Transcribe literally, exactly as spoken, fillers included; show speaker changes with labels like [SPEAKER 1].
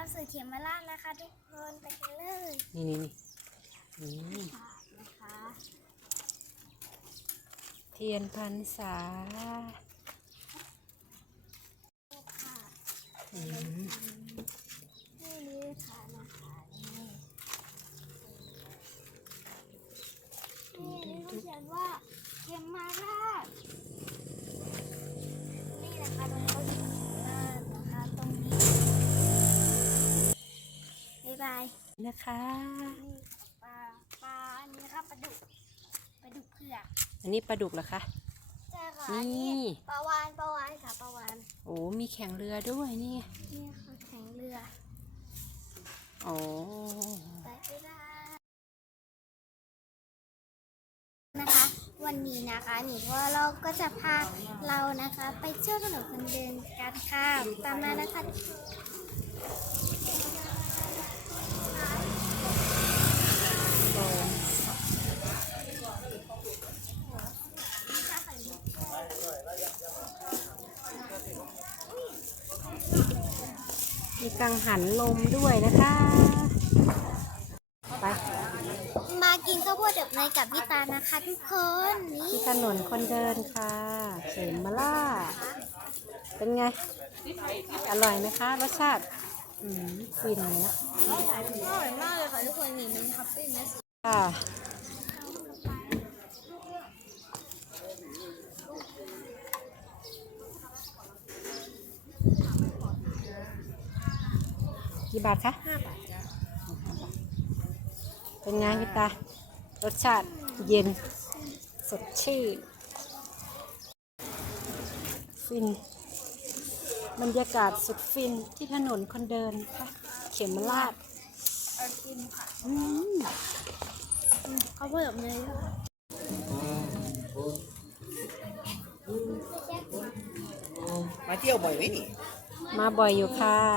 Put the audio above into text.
[SPEAKER 1] สู่เขมราชนะคะทุกคนไปกันเลย
[SPEAKER 2] นี่นี่นี่
[SPEAKER 1] นะคะ
[SPEAKER 2] เทียนพรรษา
[SPEAKER 1] ค่ะ
[SPEAKER 2] อืม
[SPEAKER 1] นี่นี่ค่ะนะคะนี่นี่นี่เขาเขียนว่าเขมราชนี่นะคะตรงเขาเขียนว่านะคะตรงนี้บ๊ายบาย
[SPEAKER 2] นะคะ
[SPEAKER 1] นี่ปลาปลาอันนี้นะคะปลาดุกปลาดุกเผือก
[SPEAKER 2] อันนี้ปลาดุกเหรอคะ
[SPEAKER 1] ใช่ค่ะ
[SPEAKER 2] นี่
[SPEAKER 1] อันนี้ปลาวานปลาวานค่ะปลาวาน
[SPEAKER 2] โอ้มีแข่งเรือด้วยนี่
[SPEAKER 1] นี่ค่ะแข่งเรือ
[SPEAKER 2] โอ้
[SPEAKER 1] ไปบ๊ายบายนะคะ วันนี้นะคะหนูว่าเราก็จะพาเรานะคะ ไปเที่ยวถนนคนเดินกันค่ะตามมานะคะ
[SPEAKER 2] มีกังหันลมด้วยนะคะ ไป
[SPEAKER 1] มากินข้าวโพดเดือบเนยกับพี่ตานะคะทุกคนนี่
[SPEAKER 2] ที่ถนนคนเดินค่ะเขมราชเป็นไง อร่อยไหมคะ รสชาติ อืมฟินเลยนะ
[SPEAKER 1] อร่อยมากเลยค่ะทุกคนนี่มันทับปิ้งนะ
[SPEAKER 2] ค่ะกี่บาทคะ
[SPEAKER 1] ห้าบาทจ้ะ
[SPEAKER 2] เป็นไงพี่ตา รสชาติเย็น สดชื่น ฟิน บรรยากาศสุดฟินที่ถนนคนเดินค่ะ เขมราช
[SPEAKER 1] เอากินค่ะ
[SPEAKER 2] อืม
[SPEAKER 1] ข้าวโพดเดือบเนยด้วย
[SPEAKER 3] มาเที่ยวบ่อยไหมนี่
[SPEAKER 2] มาบ่อยอยู่ค่ะ